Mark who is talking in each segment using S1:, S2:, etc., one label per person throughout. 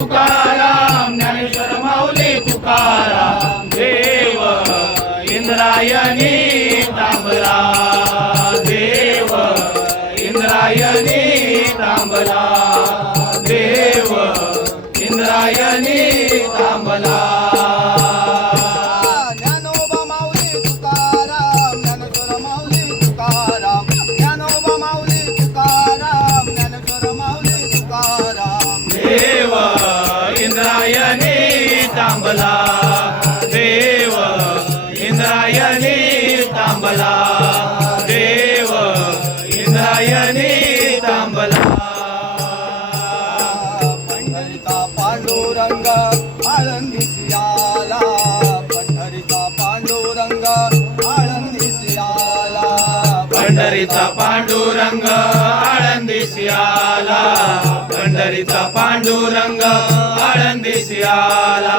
S1: तुकाराम ज्ञानेश्वर माऊली तुकाराम देव इंद्रायणी तांबला देव इंद्रायणी तांबला देव इंद्रायणी तांबला
S2: पंढरीचा पांडुरंग
S1: आळंदीशी आला. पंढरीचा पांडुरंग आळंदीशी आला.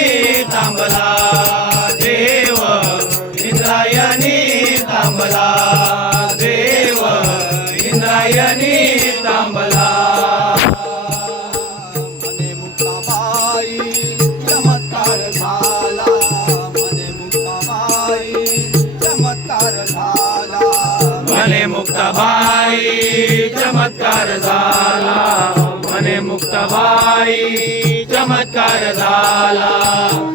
S2: चमत्कार झाला. मने मुक्ताबाई चमत्कार झाला.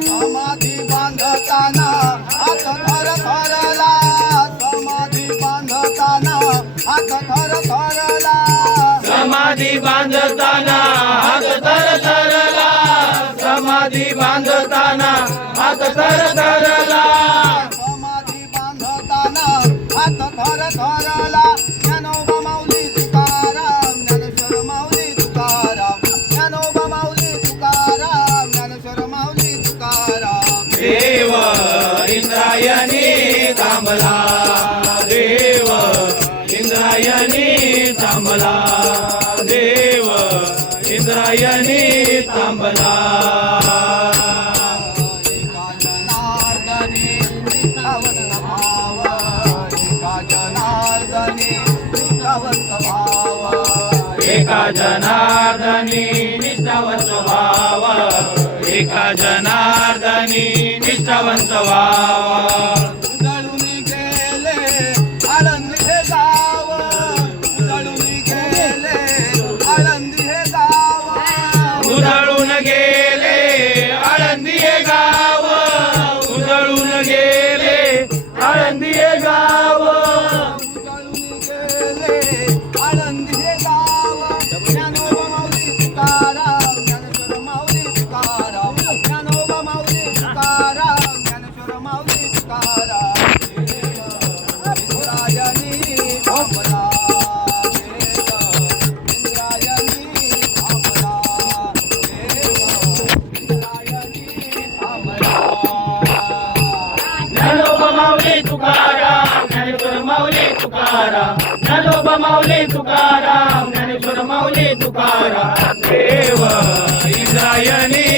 S2: समाधी बांधताना हात थर थरला. समाधी बांधताना हात थर थरला.
S1: समाधी बांधताना हात समाधी बांधताना
S2: समाधी बांधताना थर थरला. ज्ञानोबा ज्ञानेश्वर माऊली तुकाराम.
S1: देव इंद्रायणी थांबला देव इंद्रायणी थांबला देव इंद्रायणी थांबला
S2: एका जनार्दनी निष्ठावंत भाव एका जनार्दनी निष्ठावंत भाव तुकाराम. ज्ञानोबा माऊली तुकाराम. ज्ञानेश्वर माऊली तुकाराम.
S1: देव इंद्रायणी.